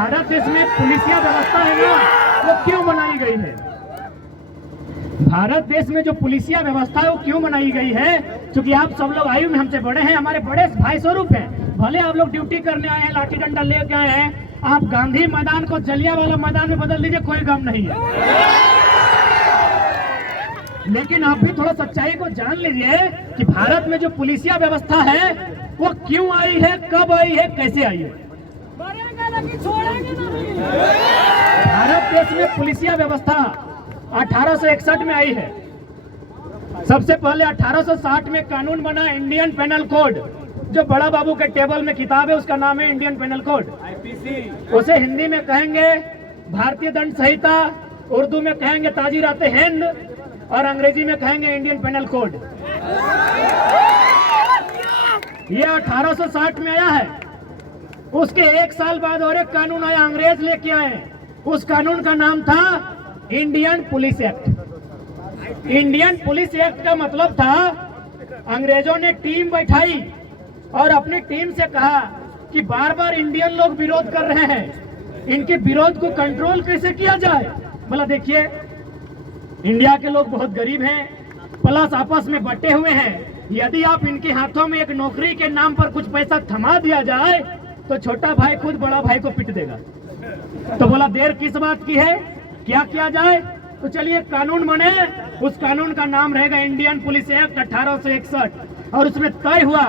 भारत देश में पुलिसिया व्यवस्था है ना, वो क्यों बनाई गई है? भारत देश में जो पुलिसिया व्यवस्था है वो क्यों बनाई गई है? क्योंकि आप सब लोग आयु में हमसे बड़े हैं, हमारे बड़े भाई स्वरूप हैं। भले आप लोग ड्यूटी करने आए हैं, लाठी डंडा लेके आए हैं, आप गांधी मैदान को जलियांवाला मैदान में बदल दीजिए, कोई गम नहीं है। लेकिन आप भी थोड़ा सच्चाई को जान लीजिए कि भारत में जो पुलिसिया व्यवस्था है वो क्यों आई है, कब आई है, कैसे आई है। भारत देश में पुलिसिया व्यवस्था 1861 में आई है। सबसे पहले 1860 में कानून बना इंडियन पेनल कोड, जो बड़ा बाबू के टेबल में किताब है उसका नाम है इंडियन पेनल कोड। उसे हिंदी में कहेंगे भारतीय दंड संहिता, उर्दू में कहेंगे ताजीराते हिंद और अंग्रेजी में कहेंगे इंडियन पेनल कोड। ये 1860 में आया है। उसके एक साल बाद और एक कानून आया, अंग्रेज लेके आए। उस कानून का नाम था Indian police act. Indian police act का मतलब था अंग्रेजों ने टीम बैठाई और अपनी टीम से कहा कि बार बार इंडियन लोग विरोध कर रहे हैं, इनके विरोध को कंट्रोल कैसे किया जाए। बोला देखिए, इंडिया के लोग बहुत गरीब हैं, प्लस आपस में बटे हुए हैं। यदि आप इनके हाथों में एक नौकरी के नाम पर कुछ पैसा थमा दिया जाए तो छोटा भाई खुद बड़ा भाई को पीट देगा। तो बोला देर किस बात की है, क्या किया जाए? तो चलिए कानून बने। उस कानून का नाम रहेगा इंडियन पुलिस एक्ट 1861। और उसमें तय हुआ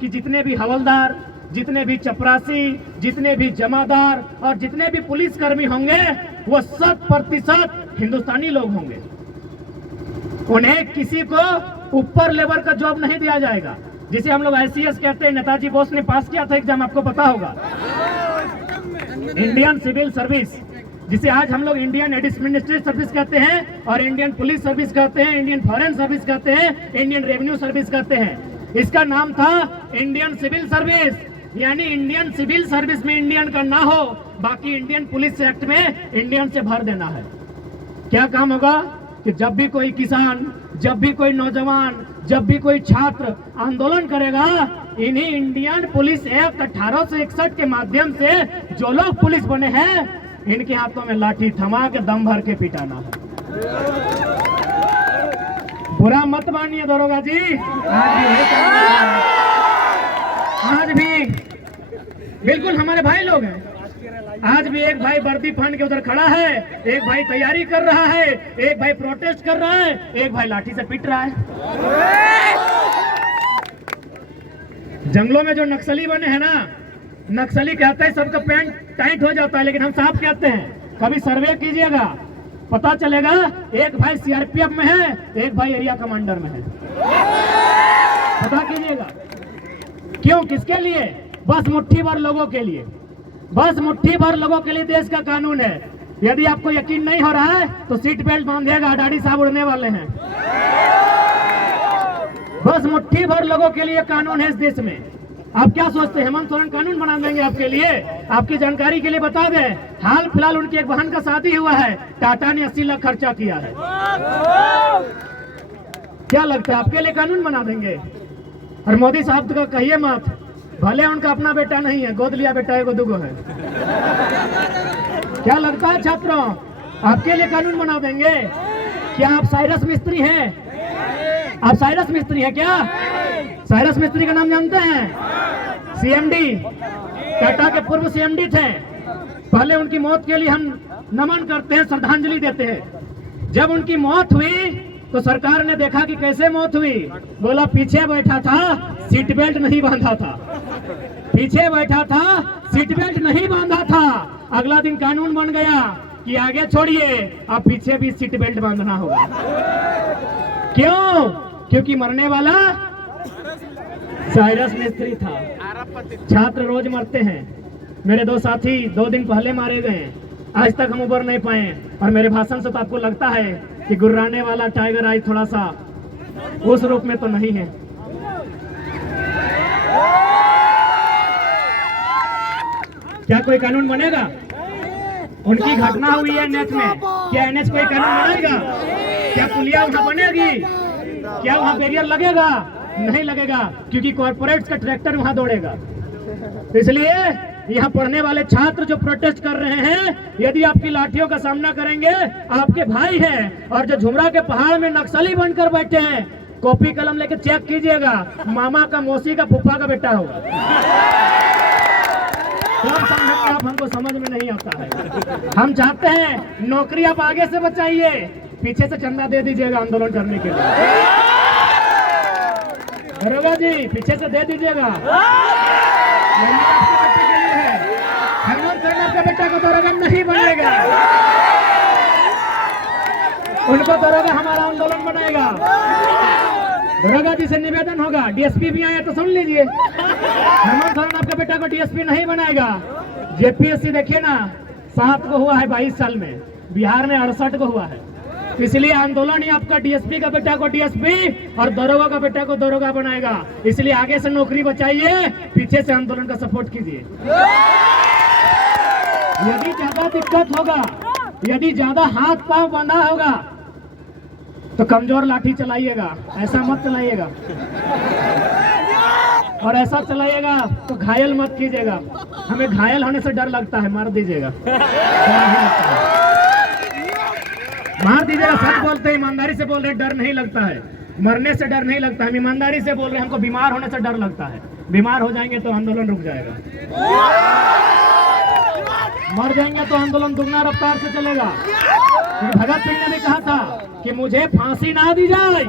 कि जितने भी हवलदार, जितने भी चपरासी, जितने भी जमादार और जितने भी पुलिसकर्मी होंगे वो 100% हिंदुस्तानी लोग होंगे। उन्हें किसी को ऊपर लेवल का जॉब नहीं दिया जाएगा, जिसे हम लोग ICS कहते हैं। नेताजी बोस ने पास किया था एग्जाम, आपको पता होगा। इंडियन सिविल सर्विस, जिसे आज हम लोग इंडियन एडमिनिस्ट्रेटिव सर्विस कहते हैं और इंडियन पुलिस सर्विस कहते हैं, इंडियन फॉरेन सर्विस कहते हैं, इंडियन रेवेन्यू सर्विस कहते हैं। इसका नाम था इंडियन सिविल सर्विस। यानी इंडियन सिविल सर्विस में इंडियन का ना हो, बाकी इंडियन पुलिस एक्ट में इंडियन से भर देना है। क्या काम होगा कि जब भी कोई किसान, जब भी कोई नौजवान, जब भी कोई छात्र आंदोलन करेगा, इन्हीं इंडियन पुलिस एक्ट 1861 के माध्यम से जो लोग पुलिस बने हैं, इनके हाथों में लाठी थमा के दम भर के पिटाना है। बुरा मत मानिए दरोगा जी, आज भी बिल्कुल हमारे भाई लोग हैं। आज भी एक भाई वर्दी पहन के उधर खड़ा है, एक भाई तैयारी कर रहा है, एक भाई प्रोटेस्ट कर रहा है, एक भाई लाठी से पीट रहा है। जंगलों में जो नक्सली बने हैं ना, नक्सली कहते हैं सबका पैंट टाइट हो जाता है, लेकिन हम साफ कहते हैं। कभी सर्वे कीजिएगा, पता चलेगा एक भाई CRPF में है, एक भाई एरिया कमांडर में है। पता कीजिएगा क्यों, किसके लिए? बस मुट्ठी भर लोगों के लिए, बस मुट्ठी भर लोगों के लिए देश का कानून है। यदि आपको यकीन नहीं हो रहा है तो सीट बेल्ट बांधिएगा, डाडी साहब उड़ने वाले हैं। बस मुट्ठी भर लोगों के लिए कानून है इस देश में। आप क्या सोचते हैं हेमंत सोरेन कानून बना देंगे आपके लिए? आपकी जानकारी के लिए बता दें, हाल फिलहाल उनकी एक बहन का शादी हुआ है, टाटा ने 80 लाख खर्चा किया है। क्या लगता है आपके लिए कानून बना देंगे? और मोदी साहब का कहिए मत, भले उनका अपना बेटा नहीं है, गोद लिया बेटा एगो दुगो है। क्या लगता है छात्रों, आपके लिए कानून बना देंगे? क्या आप साइरस मिस्त्री हैं? आप साइरस मिस्त्री हैं क्या? साइरस मिस्त्री का नाम जानते हैं? CMD, टाटा के पूर्व CMD थे। पहले उनकी मौत के लिए हम नमन करते हैं, श्रद्धांजलि देते हैं। जब उनकी मौत हुई तो सरकार ने देखा कि कैसे मौत हुई, बोला पीछे बैठा था, सीट बेल्ट नहीं बांधा था। पीछे बैठा था, सीट बेल्ट नहीं बांधा था। अगला दिन कानून बन गया कि आगे छोड़िए, अब पीछे भी सीट बेल्ट बांधना होगा। क्यों? क्योंकि मरने वाला साइरस मिस्त्री था। छात्र रोज मरते हैं। मेरे 2 साथी 2 दिन पहले मारे गए, आज तक हम उबर नहीं पाए। और मेरे भाषण से तो आपको लगता है कि गुर्राने वाला टाइगर आज थोड़ा सा उस रूप में तो नहीं है। क्या कोई कानून बनेगा? उनकी घटना हुई है NH में, क्या NH कोई कानून बनाएगा? क्या पुलिया वहां बनेगी? क्या वहां बैरियर लगेगा? नहीं लगेगा, क्योंकि कॉर्पोरेट्स का ट्रैक्टर वहां दौड़ेगा। इसलिए यहाँ पढ़ने वाले छात्र जो प्रोटेस्ट कर रहे हैं, यदि आपकी लाठियों का सामना करेंगे, आपके भाई हैं। और जो झुमरा के पहाड़ में नक्सली बनकर बैठे हैं, कॉपी कलम लेके चेक कीजिएगा, मामा का, मौसी का, फूफा का बेटा होगा। सब समझेंगे आप, हमको समझ में नहीं आता है। हम चाहते हैं नौकरी आप आगे से बचाइए, पीछे से चंदा दे दीजिएगा आंदोलन करने के लिए। दरोगा जी पीछे से दे दीजिएगा, आपके बेटा को दरोगा नहीं बनेगा, उनको दरोगा हमारा आंदोलन बनाएगा। दरोगा जी से निवेदन होगा, डीएसपी भी आया तो सुन लीजिए, हेमंत सोरेन आपके बेटा को डीएसपी नहीं बनाएगा। जेपीएससी देखिए ना, 7 को हुआ है 22 साल में, बिहार में 68 को हुआ है। इसलिए आंदोलन ही आपका डीएसपी का बेटा को डीएसपी और दरोगा का बेटा को दरोगा बनाएगा। इसलिए आगे से नौकरी बचाइए, पीछे से आंदोलन का सपोर्ट कीजिए। यदि ज्यादा दिक्कत होगा, यदि ज्यादा हाथ पांव बंधा होगा, तो कमजोर लाठी चलाइएगा, ऐसा मत चलाइएगा। और ऐसा चलाइएगा तो घायल मत कीजिएगा। हमें घायल होने से डर लगता है, मार दीजिएगा, मार दीजिएगा। सच बोलते हैं, ईमानदारी से बोल रहे हैं, डर नहीं लगता है, मरने से डर नहीं लगता है। हम ईमानदारी से बोल रहे हैं, हमको बीमार होने से डर लगता है। बीमार हो जाएंगे तो आंदोलन रुक जाएगा, मर जाएंगे तो आंदोलन दुगना रफ्तार से चलेगा। भगत सिंह ने भी कहा था कि मुझे फांसी ना दी जाए,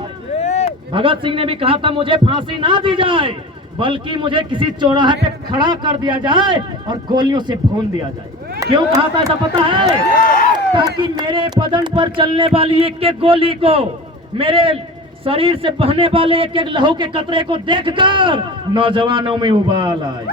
भगत सिंह ने भी कहा था मुझे फांसी ना दी जाए, बल्कि मुझे किसी चौराहे पे खड़ा कर दिया जाए और गोलियों से भून दिया जाए। क्यों कहा था ऐसा पता है? ताकि मेरे बदन पर चलने वाली एक एक गोली को, मेरे शरीर से बहने वाले एक एक लहू के कतरे को देखकर नौजवानों में उबाल आए।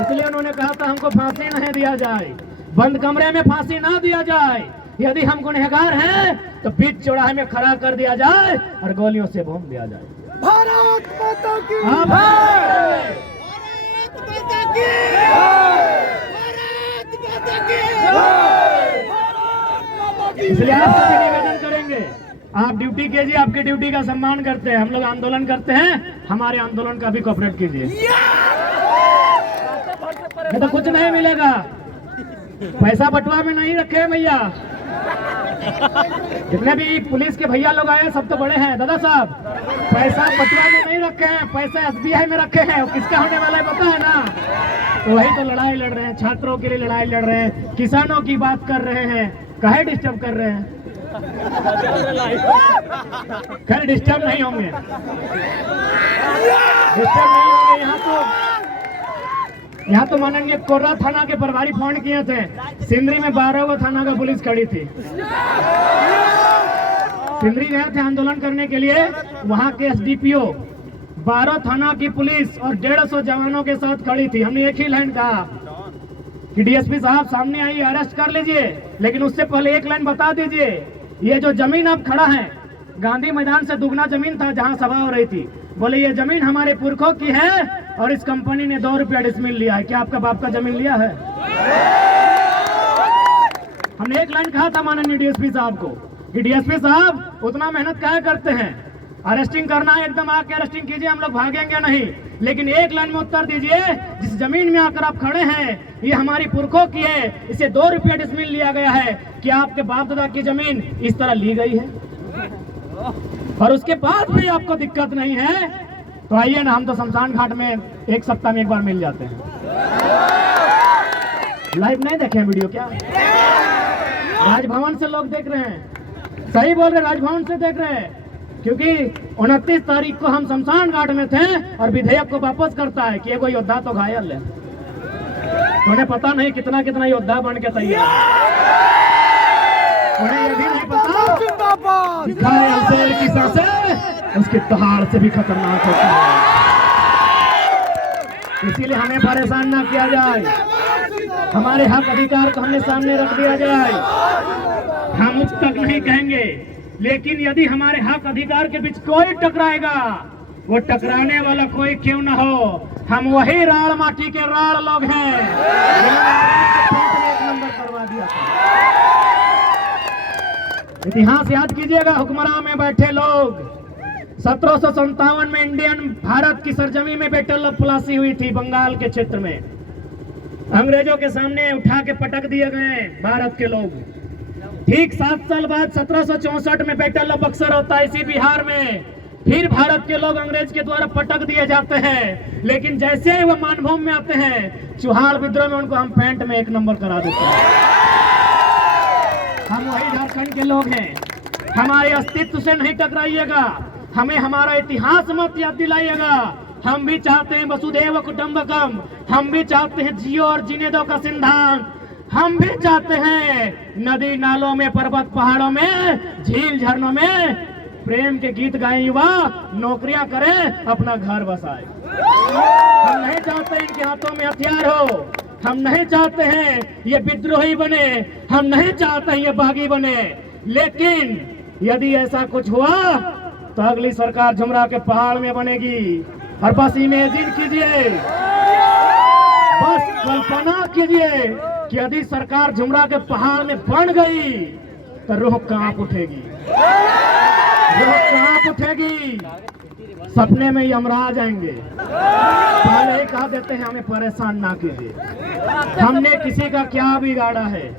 इसलिए उन्होंने कहा था हमको फांसी नहीं दिया जाए, बंद कमरे में फांसी ना दिया जाए। यदि हम गुनहगार हैं तो बीच चौराहे में खड़ा कर दिया जाए और गोलियों से भून दिया जाए। भारत माता की, हाँ भारत माता की, भारत माता की। इसलिए आपसे निवेदन करेंगे, आप ड्यूटी कीजिए, आपकी ड्यूटी का सम्मान करते हैं। हम लोग आंदोलन करते हैं, हमारे आंदोलन का भी कोऑपरेट कीजिए। तो कुछ नहीं मिलेगा, पैसा बटुआ में नहीं रखे हैं भैया। जितने भी पुलिस के भैया लोग आए सब तो बड़े हैं दादा साहब, पैसा बटुआ में नहीं रखे हैं, पैसा एसबीआई में रखे हैं। किसका होने वाला है पता है ना? तो वही तो लड़ाई लड़ रहे हैं, छात्रों के लिए लड़ाई लड़ रहे हैं, किसानों की बात कर रहे हैं, काहे डिस्टर्ब कर रहे हैं? खैर डिस्टर्ब नहीं होंगे, डिस्टर्ब नहीं होंगे। यहाँ तो मानेंगे कोर्रा थाना के प्रभारी फोन किए थे, सिंदरी में 12 थाना का पुलिस खड़ी थी। सिंदरी गए थे आंदोलन करने के लिए, वहाँ के एसडीपीओ 12 थाना की पुलिस और 150 जवानों के साथ खड़ी थी। हमने एक ही लाइन कहा कि डीएसपी साहब सामने आइए, अरेस्ट कर लीजिए, लेकिन उससे पहले एक लाइन बता दीजिए, ये जो जमीन अब खड़ा है, गांधी मैदान से दुगना जमीन था जहाँ सभा हो रही थी। बोले ये जमीन हमारे पुरखों की है और इस कंपनी ने 2 रुपया डिसमिल लिया है। क्या आपका बाप का जमीन लिया है? हमने एक लाइन कहा था माननीय डीएसपी साहब को कि डीएसपी साहब उतना मेहनत क्या करते हैं, अरेस्टिंग करना है एकदम आके अरेस्टिंग कीजिए, हम लोग भागेंगे नहीं, लेकिन एक लाइन में उत्तर दीजिए, जिस जमीन में आकर आप खड़े हैं ये हमारी पुरखों की है, इसे 2 रुपया डिसमिल लिया गया है। क्या आपके बाप दादा की जमीन इस तरह ली गई है? और उसके बाद भी आपको दिक्कत नहीं है तो आइए ना, हम तो शमशान घाट में 1 सप्ताह में एक बार मिल जाते हैं। लाइव नहीं देखे वीडियो क्या? राजभवन से लोग देख रहे हैं, सही बोल रहे, राजभवन से देख रहे हैं, क्योंकि 29 तारीख को हम शमशान घाट में थे और विधेयक को वापस करता है कि कोई योद्धा तो घायल है। उन्हें पता नहीं कितना कितना योद्धा बन के तैयार, उन्हें यह भी नहीं पता घायल शेर की सांसें उसकी दहाड़ से भी खतरनाक होती है। इसीलिए हमें परेशान ना किया जाए, हमारे हक अधिकार को हमने सामने रख दिया जाए। हम उस तक नहीं कहेंगे, लेकिन यदि हमारे हक अधिकार के बीच कोई टकराएगा, वो टकराने वाला कोई क्यों ना हो, हम वही राड़ माटी के राड़ लोग हैं, एक नंबर करवा दिया। इतिहास याद कीजिएगा, हुक्मरान में बैठे लोग 1757 में इंडियन भारत की सरजमी में बैटल ऑफ प्लासी हुई थी, बंगाल के क्षेत्र में। अंग्रेजों के सामने उठा के पटक दिए गए भारत के लोग। ठीक 7 साल बाद 1764 में बैटल ऑफ बक्सर होता है इसी बिहार में। फिर भारत के लोग अंग्रेज के द्वारा पटक दिए जाते हैं, लेकिन जैसे ही वो मानभूम में आते हैं, चुहाल विद्रोह में उनको हम पैंट में 1 नंबर करा देते हैं। हम वही झारखंड के लोग हैं। हमारे अस्तित्व से नहीं टकराइएगा, हमें हमारा इतिहास मत याद दिलाइएगा। हम भी चाहते हैं वसुधैव कुटुंबकम, हम भी चाहते हैं जियो और जीने दो का सिद्धांत, हम भी चाहते हैं नदी नालों में, पर्वत पहाड़ों में, झील झरनों में प्रेम के गीत गाएं युवा, नौकरियां करें, अपना घर बसाए। हम नहीं चाहते इनके हाथों में हथियार हो, हम नहीं चाहते हैं ये विद्रोही बने, हम नहीं चाहते हैं ये बागी बने। लेकिन यदि ऐसा कुछ हुआ तो अगली सरकार झुमरा के पहाड़ में बनेगी। और बस इमेजिन कीजिए, बस कल्पना कीजिए कि यदि सरकार झुमरा के पहाड़ में बन गई तो रूह कांप उठेगी, रूह कांप उठेगी। सपने में यमराज आएंगे। पहले ही कहा देते हैं हमें परेशान ना कीजिए, हमने किसी का क्या बिगाड़ा है।